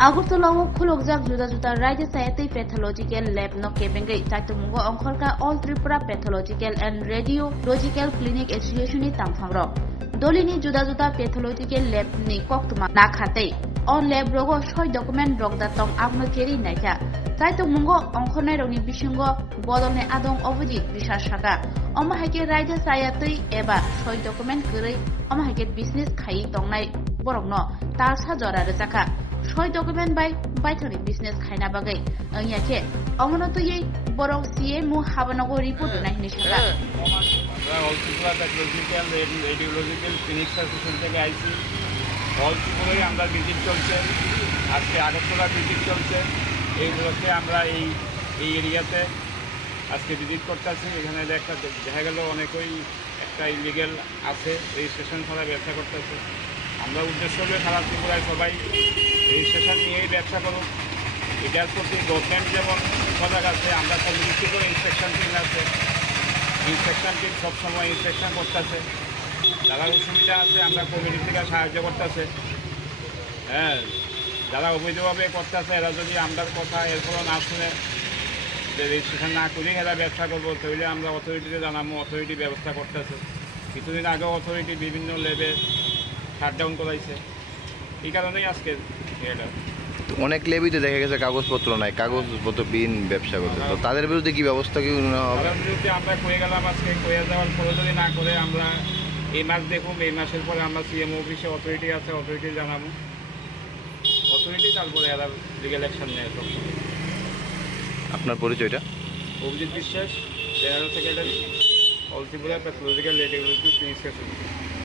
Agartalao khulokjak juda Raida chayatwi Pathological Lab no kebengai taitukmungo ongkhorka All Tripura Pathological and Radiological Clinic Association ni tangphangrok dolini juda Pathological Lab ni koktuma nakhatei on lab rogo 6 document rokda tong abno keri naikha taitukmungo ongkhornai rokni bisingo bodolne adong opposite bisar saka oma haike Raida chayatwi eba 6 document gărui oma haike business khai tongnai borokno tarsa jora rejaka 6 document by baithoni business khaina bagai angyache amonotoi borok CMO habanago report naihni saka all Tripura Pathological Radiological Clinic Association থেকে আইছি all Tripura আমরা visit চলছে আজকে Agartala visit চলছে এইগুলোকে আমরা এই এরিয়াতে আজকে ভিজিট করতেছি এখানে দেখা গেল অনেকই একটা ইলিগাল আছে রেজিস্ট্রেশন ছাড়া ব্যবসা করতেছে আমরা উদ্দেশ্য হলে সারা ত্রিপুরায় সবাই রেজিস্ট্রেশন নিয়েই ব্যবসা করুক এটার প্রতি গভর্নমেন্ট যেমন সজাগ আছে আমরা কমিউনিটি করে ইন্সপেকশন টিম আছে ইন্সপেকশন টিম সবসময় ইন্সপেকশন করতেছে যারা অসুবিধা আছে আমরা কমিউনিটি থেকে সাহায্য করতেছে হ্যাঁ যারা অবৈধভাবে করতেছে এরা যদি আমরা কথা এরপরও না শুনে যে রেজিস্ট্রেশন না করেই এরা ব্যবসা করবো তাহলে আমরা অথরিটিতে জানাবো অথরিটি ব্যবস্থা করতেছে কিছুদিন আগেও অথরিটি বিভিন্ন লেভেল শাটডাউন করাইছে এই কারণেই আজকে এটা অনেক লেবিতে দেখা গেছে কাগজপত্র নাই কাগজপত্র বিন ব্যবসা করতে তো তাদের বিরুদ্ধে কি ব্যবস্থা কি তাদের বিরুদ্ধে আমরা কয়ে গেলাম আজকে কয়ে যাওয়ার পরে যদি না করে আমরা এই মাস দেখুন এই মাসের পরে আমরা সিএমও অফিসে অথরিটি আছে অথরিটি জানাবো অথরিটি তারপরে এরা লিগ্যাল অ্যাকশন নেয় সব আপনার পরিচয়টা অভিজিৎ বিশ্বাস general secretary all Tripura pathological radiology clinic